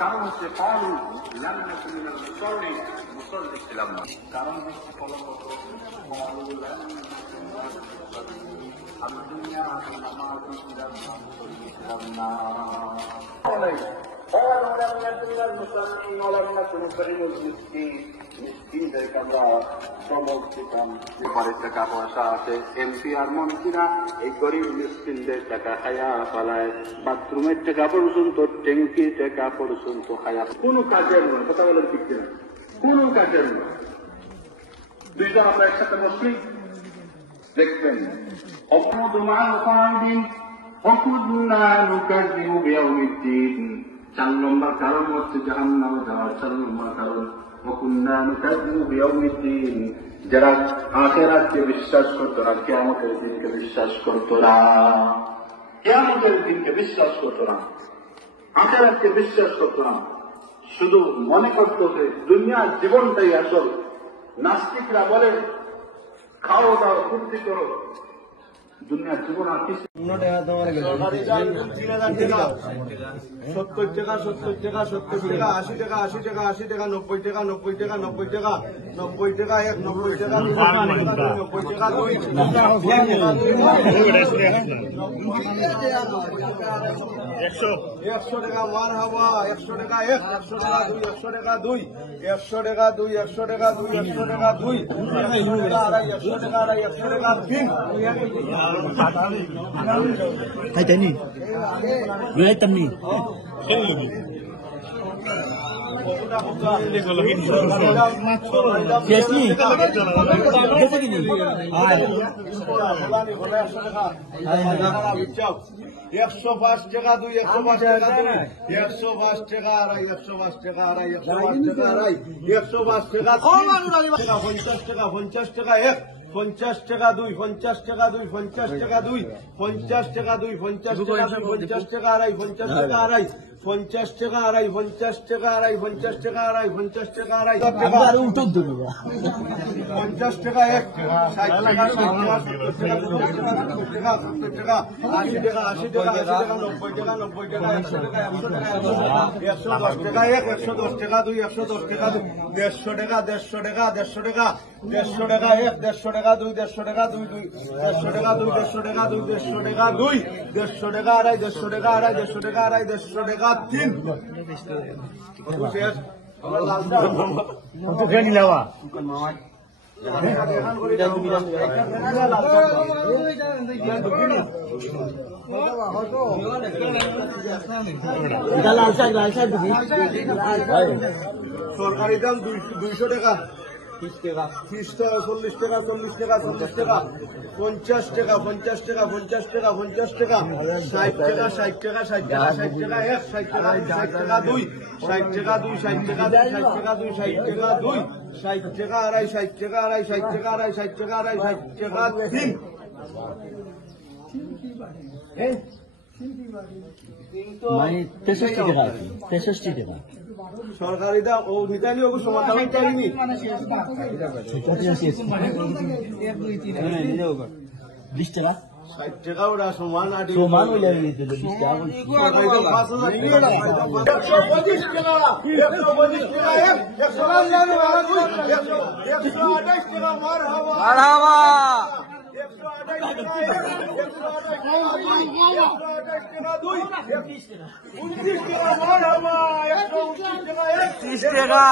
কারণ হচ্ছে কারণ মুসল্লি ছিলাম না, কারণ হচ্ছে ফলগত টাকা পয়সা আছে, এমপি আর মন্ত্রীরা এই গরিব মিসকিনদের টাকা খায়া পালায়, বাথরুমের টাকা পর্যন্ত, ট্যাঙ্কির টাকা পর্যন্ত খায়া, কোনো কাজের নয়। কথা বলেন ঠিক কিনা? কোনো কাজের নয়। দুইজন আমরা একসাথে বসি, দেখবেন চার নম্বর কারণ হচ্ছে জাহান্নামে যাওয়ার 4 নম্বর কারণ যারা আখিরাতকে বিশ্বাস করতো না, কিয়ামতের দিনকে বিশ্বাস করতো না, কিয়ামতের দিনকে বিশ্বাস করতো না, আখিরাতকে বিশ্বাস করতো না, শুধু মনে করতো যে দুনিয়ার জীবনটাই আসল। নাস্তিকরা বলে খাও দাও ফুর্তি করো, দুনিয়ার জীবন আর কিছু। 70 টাকা 70 টাকা 70 টাকা 80 টাকা 80 টাকা 80 টাকা 90 টাকা 90 টাকা 90 টাকা 90 টাকা 1 90 টাকা 2 90 টাকা 2 100 টাকা মারহাবা 100 টাকা 1 100 টাকা 2 100 টাকা 2 100 টাকা 2 100 টাকা 2 100 টাকা 2 100 টাকা 100 টাকা 3 Hai tani. Mulai tani. Yes ni. Jasa gini. 105 টাকা 2 105 টাকা 2 105 টাকা আড়াই 105 টাকা আড়াই 105 টাকা আড়াই 105 টাকা 50 টাকা 50 টাকা 1 50 টাকা 2 50 টাকা 2 50 টাকা 2 50 টাকা 2 50 টাকা 2 50 টাকা আড়াই 50 টাকা আড়াই 50 টাকা আড়াই 50 টাকা আড়াই 50 টাকা আড়াই 50 টাকা আড়াই Baru untuk dulu ya. 50 টাকা 1 60 টাকা 70 টাকা 80 টাকা 80 টাকা 90 টাকা 90 টাকা 100 টাকা 110 টাকা 110 টাকা 2 110 টাকা 2 150 টাকা 150 টাকা 150 টাকা 150 টাকা 1 150 টাকা 2 150 টাকা 2 150 টাকা 2 150 টাকা 2 150 টাকা 2 150 টাকা আড়াই 150 টাকা আড়াই 150 টাকা আড়াই 150 টাকা 3 Untuk yang dilawa. Kita langsung begini. সরকারি দাম 200 টাকা 30 টাকা 30 টাকা 40 টাকা 40 টাকা 50 টাকা 50 টাকা 50 টাকা 50 টাকা 50 টাকা 60 টাকা 60 টাকা 60 টাকা 60 টাকা 1 60 টাকা 60 টাকা 2 60 টাকা 2 60 টাকা 2 60 টাকা 2 60 টাকা 2 60 টাকা আড়াই 60 টাকা আড়াই 60 টাকা আড়াই 60 টাকা আড়াই 60 টাকা 3 Mai 63 টাকা. 63 টাকা. সরকারি দাম ও ভিটালি ও সমাধান করিনি Seperti yang sih. 20 টাকা. 60 টাকা ওরা সমান আদি Soman oleh itu 20 টাকা. সরকারি দাম 5000 টাকা 125 টাকা 125 টাকা 128 টাকা মারহাবা 130 টাকা